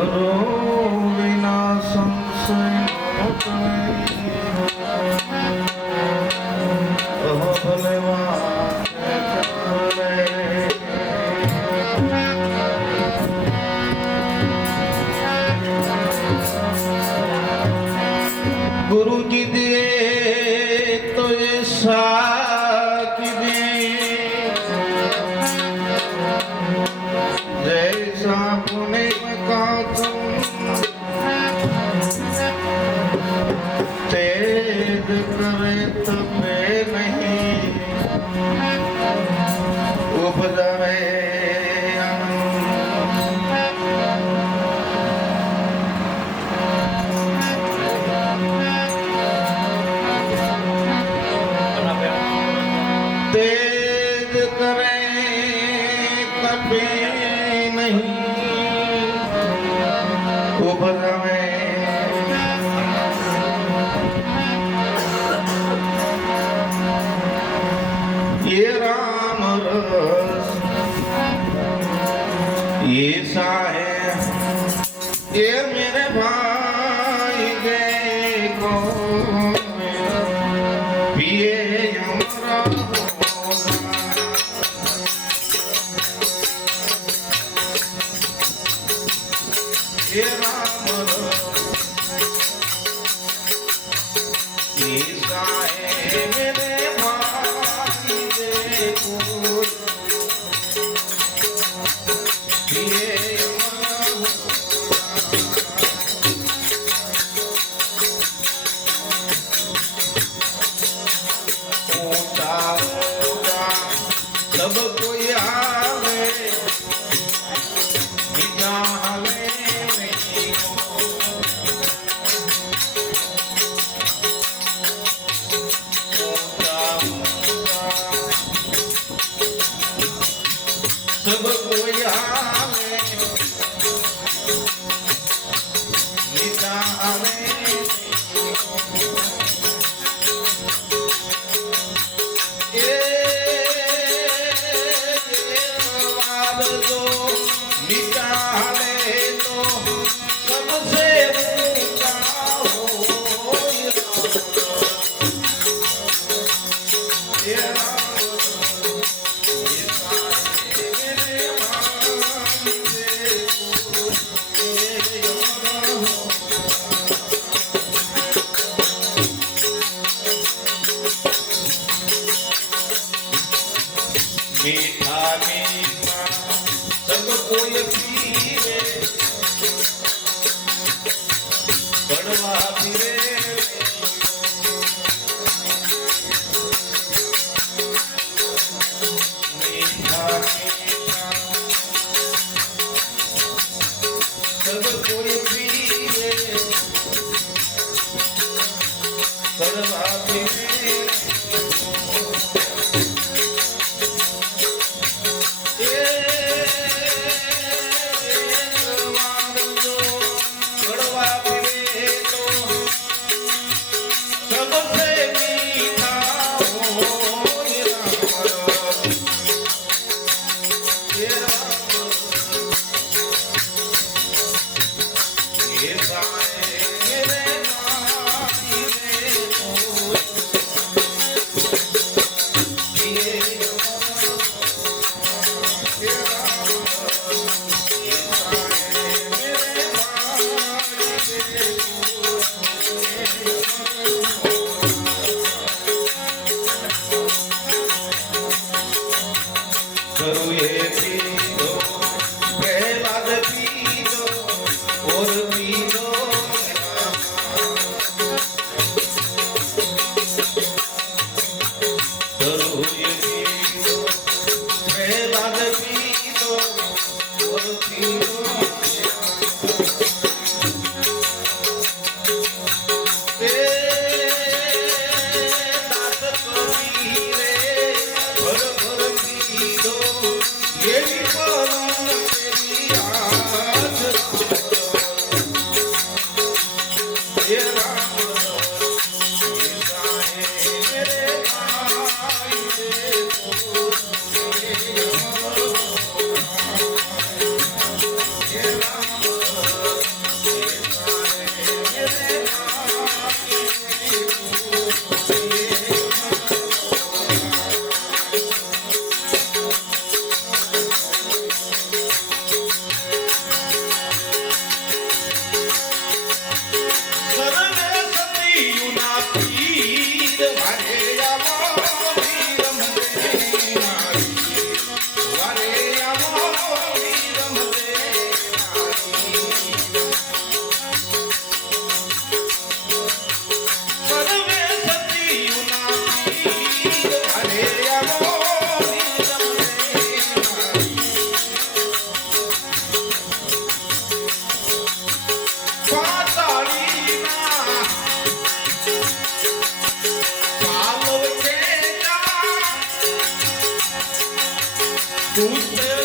Oh. जावे नहीं। उपजावे तेज करें कभी नहीं। उपजावे सा है ये मेरे भाई Nita hale to sabse Tango foi aqui. Aleluia.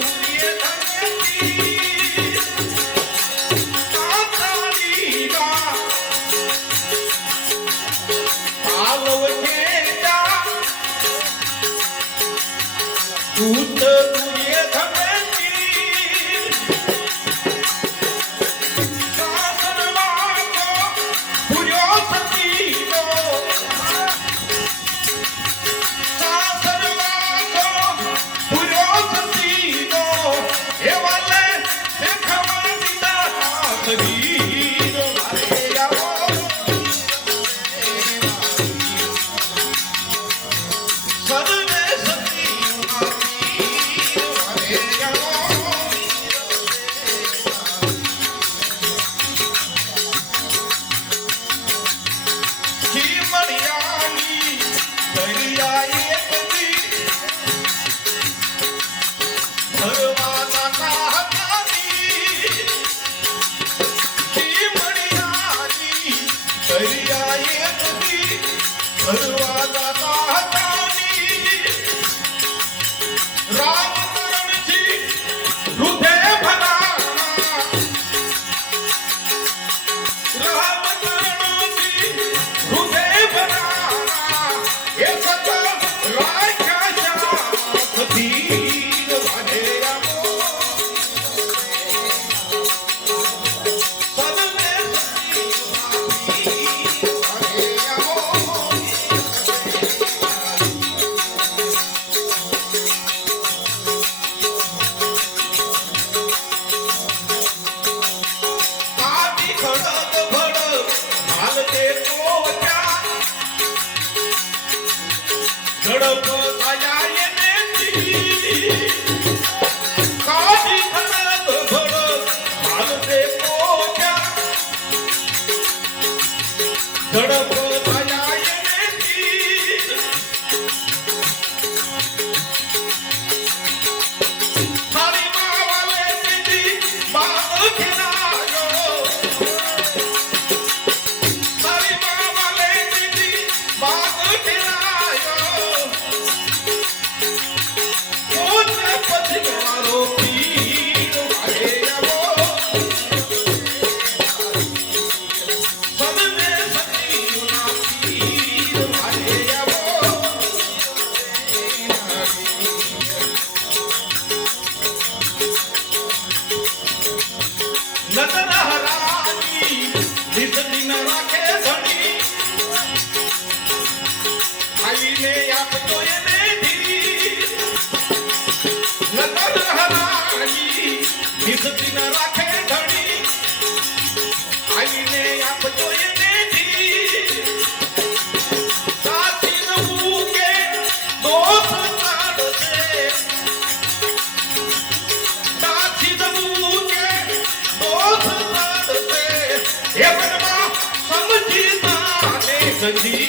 Yeah, yeah, yeah. Pero... যদি